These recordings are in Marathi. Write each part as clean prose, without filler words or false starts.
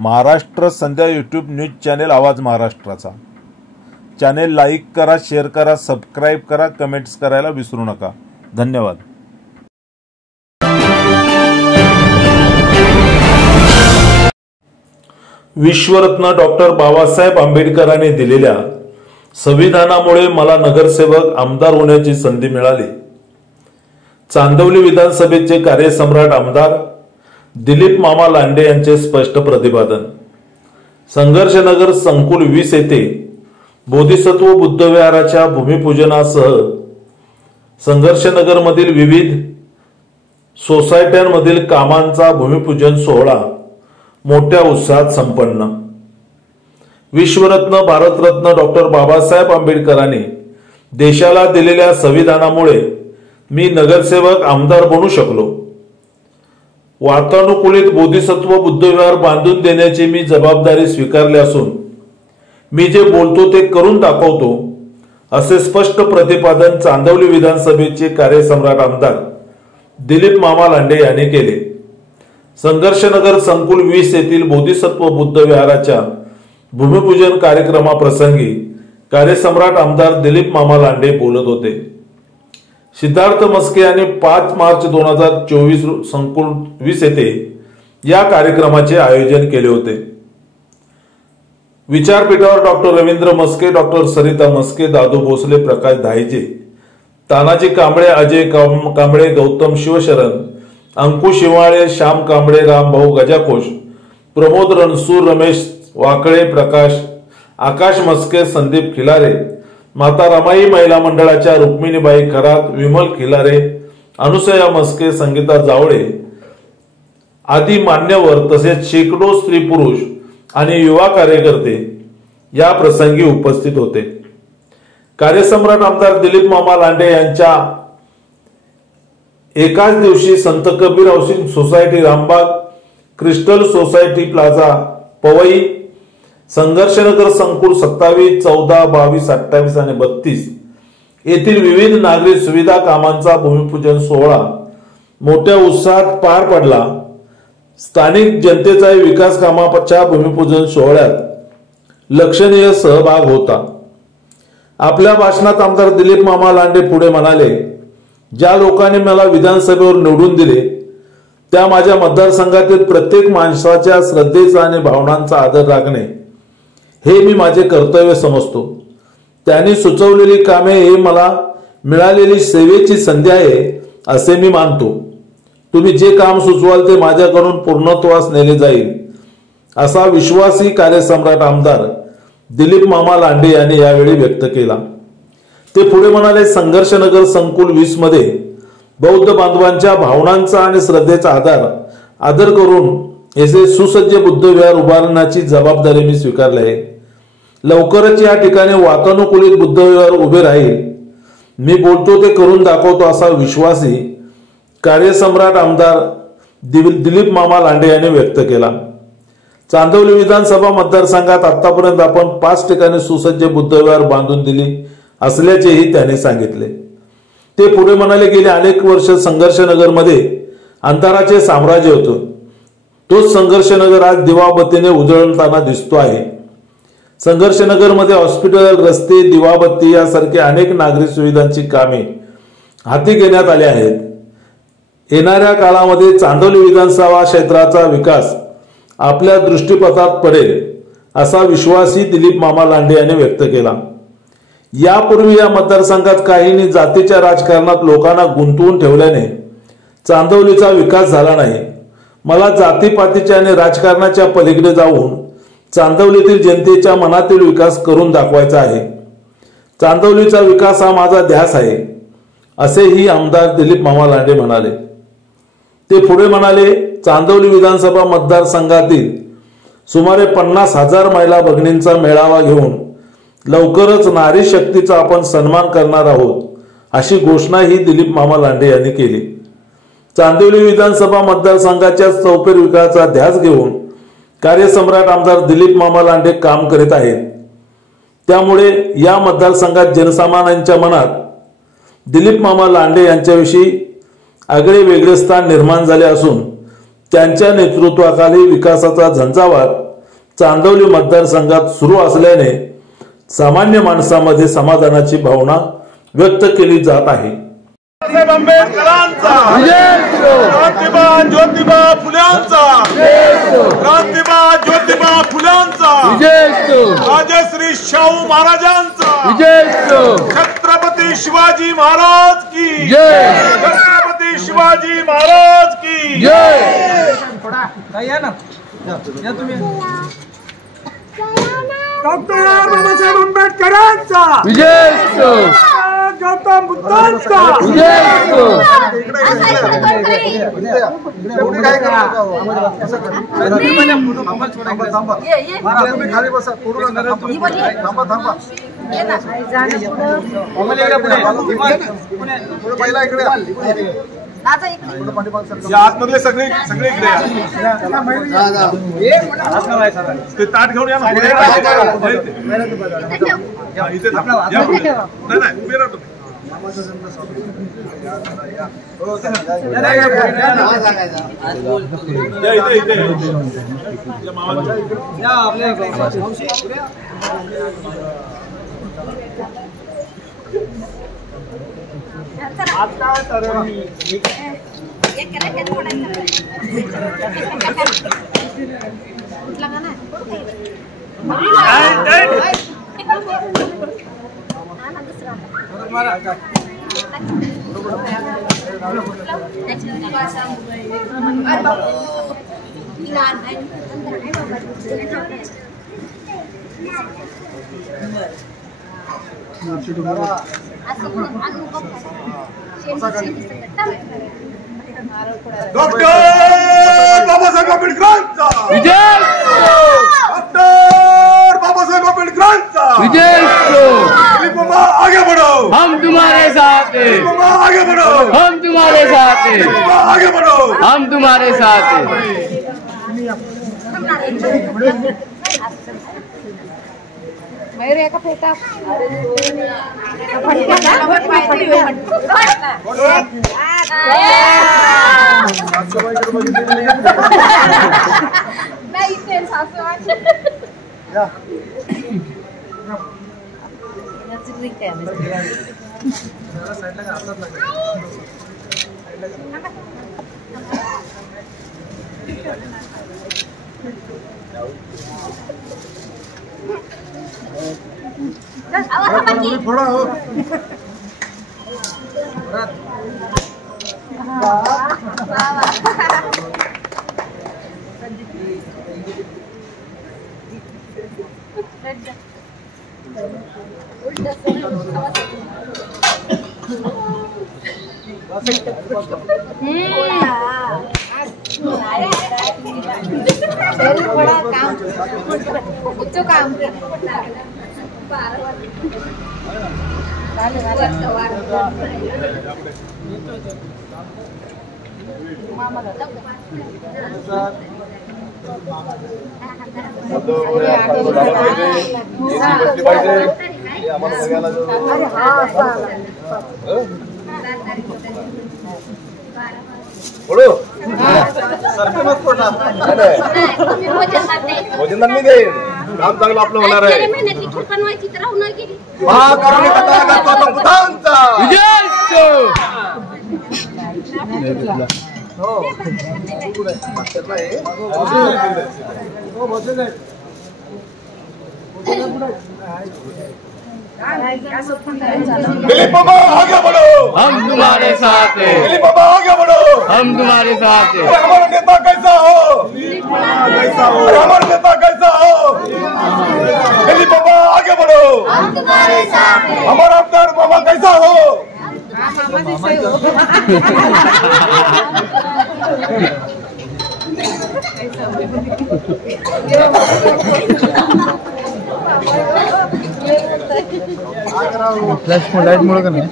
महाराष्ट्र संध्या यूट्यूब न्यूज चॅनेल आवाज महाराष्ट्राचा चॅनेल लाईक करा, शेअर करा, सबस्क्राइब करा, कमेंट्स करायला विसरू नका। धन्यवाद। विश्वरत्न डॉक्टर बाबासाहेब आंबेडकरांनी दिलेल्या संविधानामुळे मला नगरसेवक आमदार होण्याची संधी मिळाली। चांदवली विधानसभेचे कार्यसम्राट आमदार दिलीप मामा लांडे यांचे स्पष्ट प्रतिपादन। संघर्षनगर संकुल 20 येथे बोधिसत्व बुद्ध विहाराच्या भूमिपूजनासह संघर्षनगर मधील विविध सोसायट्यांमधील कामांचा भूमिपूजन सोहळा मोठ्या उत्साहात संपन्न। विश्वरत्न भारतरत्न डॉक्टर बाबासाहेब आंबेडकरांनी देशाला दिलेल्या संविधानामुळे मी नगरसेवक आमदार बनू शकलो। वातानुकूलित बोधिसत्व बुद्ध विहार बांधून देण्याची मी जबाबदारी स्वीकारली असून मी जे बोलतो ते करून दाखवतो, असे स्पष्ट प्रतिपादन चांदवली विधानसभेचे कार्यसम्राट आमदार दिलीप मामा लांडे यांनी केले। संघर्षनगर संकुल 20 येथील बोधिसत्व बुद्ध विहाराच्या भूमिपूजन कार्यक्रमाप्रसंगी कार्यसम्राट आमदार दिलीप मामा लांडे बोलत होते। सिद्धार्थ मस्के यांनी 5 मार्च 2024 संकुल 20 येथे या कार्यक्रमाचे आयोजन केले होते। विचारपीठावर डॉक्टर रवींद्र मस्के, डॉक्टर सरिता मस्के, दादू भोसले, प्रकाश धायजे, तानाजी कांबळे, अजय कांबळे, गौतम शिवशरण, अंकुश शिवाळे, श्याम कांबळे, रामभाऊ गजाखोश, प्रमोद रणसूर, रमेश वाकळे, आकाश मस्के, संदीप खिलारे, माता रमाई महिला मंडळाच्या रुक्मिणीबाई खरात, विमल खिलारे, अनुसया मस्के, संगीता जावळे आदी मान्यवर तसेच शेकडो स्त्री पुरुष आणि युवा कार्यकर्ते या प्रसंगी उपस्थित होते। कार्यसम्राट आमदार दिलीप मामा लांडे यांच्या एकाच दिवशी Sant Kabir housing society Rambagh, crystal society plaza Powai, Sangharshnagar संकुल 27, 14, 22, 28 आणि 32 येथील विविध नागरी सुविधा कामांचा भूमिपूजन सोहळा मोठ्या उत्साहात पार पडला। स्थानिक जनतेचा विकास कामाच्या भूमिपूजन सोहळ्यात लक्षणीय सहभाग होता। आपल्या भाषणात आमदार दिलीप मामा लांडे पुढे म्हणाले, ज्या लोकांनी मला विधानसभेवर निवडून दिले त्या माझ्या मतदारसंघातील प्रत्येक माणसाच्या श्रद्धेचा आणि भावनांचा आदर राखणे हे मी माझे कर्तव्य समजतो। त्यांनी सुचवलेली कामे हे मला मिळालेली सेवेची संधी आहे असे मी मानतो। तुम्ही जे काम सुचवाल ते माझ्याकडून पूर्णत्वास नेले जाईल असा विश्वासी कार्यसम्राट आमदार दिलीप मामा लांडे यांनी यावेळी व्यक्त केला। ते पुढे म्हणाले, संघर्षनगर संकुल 20 मध्ये बौद्ध बांधवांच्या भावनांचा आणि श्रद्धेचा आदर करून येथे सुसज्ज बुद्ध विहार उभारण्याची जबाबदारी मी स्वीकारली आहे। लवकरच या ठिकाणी वातानुकूलित बुद्ध विहार उभे राहील। मी बोलतो ते करून दाखवतो असा विश्वासी कार्यसम्राट आमदार दिलीप मामा लांडे यांनी व्यक्त केला। चांदवली विधानसभा मतदारसंघात आतापर्यंत आपण 5 ठिकाणी सुसज्ज बुद्ध विहार बांधून दिली असल्याचेही त्यांनी सांगितले। ते पुढे म्हणाले, गेली अनेक वर्ष संघर्षनगर मध्ये अंधाराचे साम्राज्य होते। तोच संघर्षनगर आज दिवाबत्तीने उजळताना दिसतो आहे। संघर्षनगर मध्ये हॉस्पिटल, रस्ते, दिवाबत्ती यासारखे अनेक नागरी सुविधांची कामे हाती घेण्यात आली आहेत। येणाऱ्या काळामध्ये चांदवली विधानसभा क्षेत्राचा विकास आपल्या दृष्टीपथात पडेल असा विश्वासही दिलीप मामा लांडे यांनी व्यक्त केला। यापूर्वी या मतदारसंघात काहींनी जातीच्या राजकारणात लोकांना गुंतवून ठेवल्याने चांदवलीचा विकास झाला नाही। मला जातीपातीच्या आणि राजकारणाच्या पलीकडे जाऊन चांदवलीतील जनतेच्या मनातील विकास करून दाखवायचा आहे। चांदवलीचा विकास हा माझा ध्यास आहे असेही आमदार दिलीप मामा लांडे म्हणाले। ते पुढे म्हणाले, चांदवली विधानसभा मतदारसंघातील सुमारे 50,000 महिला भगिनींचा मेळावा घेऊन लवकरच नारी शक्तीचा आपण सन्मान करणार आहोत अशी घोषणाही दिलीप मामा लांडे यांनी केली। चांदवली विधानसभा मतदारसंघाच्या चौफेर विकासाचा ध्यास घेऊन कार्यसम्राट आमदार दिलीप मामा लांडे काम करीत आहेत। त्यामुळे या मतदारसंघात जनसामान्यांच्या मनात दिलीप मामा लांडे यांच्याविषयी आगळे वेगळे स्थान निर्माण झाले असून त्यांच्या नेतृत्वाखाली विकासाचा झंझावात चांदवली मतदारसंघात सुरू असल्याने सामान्य माणसामध्ये समाधानाची भावना व्यक्त केली जात आहे. बाबासाहेब आंबेडकरांचा क्रांतिबा ज्योतिबा फुल्यांचा क्रांतिबा ज्योतिबा फुल्यांचा राजश्री शाहू महाराजांचा छत्रपती शिवाजी महाराज की छत्रपती शिवाजी महाराज की डॉक्टर बाबासाहेब आंबेडकरांचा गौतम बुद्धांचा आतमधले सगळे सगळे ते ताट घेऊन या ना इथे नाही उभे राहतो डॉक्टर बाबासाहेब आंबेडकरांचा डॉक्टर बाबासाहेब आंबेडकरांचा आगे बढ़ो हम तुम्हारे साथ हैं आगे बढ़ो हम तुम्हारे साथ हैं आगे बढ़ो हम तुम्हारे साथ हैं मयूर एका फेटा नाही ते सासू काम काम चांगलं आपलं होणार आहे गौतम बुद्धांचा दिलीप बाबा आगे बढ़ो हम तुम्हारे साथ हैं दिलीप बाबा आगे बढ़ो हम तुम्हारे साथ हैं हमारा नेता कैसा हो हमारा नेता कैसा हो दिलीप बाबा आगे बढ़ो हमारा अवतार बाबा कैसा हो फ्लॅश लाईट मुळे का नाही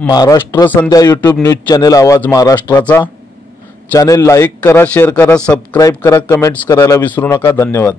महाराष्ट्र संध्या यूट्यूब न्यूज चॅनेल आवाज महाराष्ट्राचा चॅनेल लाईक करा, शेअर करा, सबस्क्राईब करा, कमेंट्स करायला विसरू नका. धन्यवाद.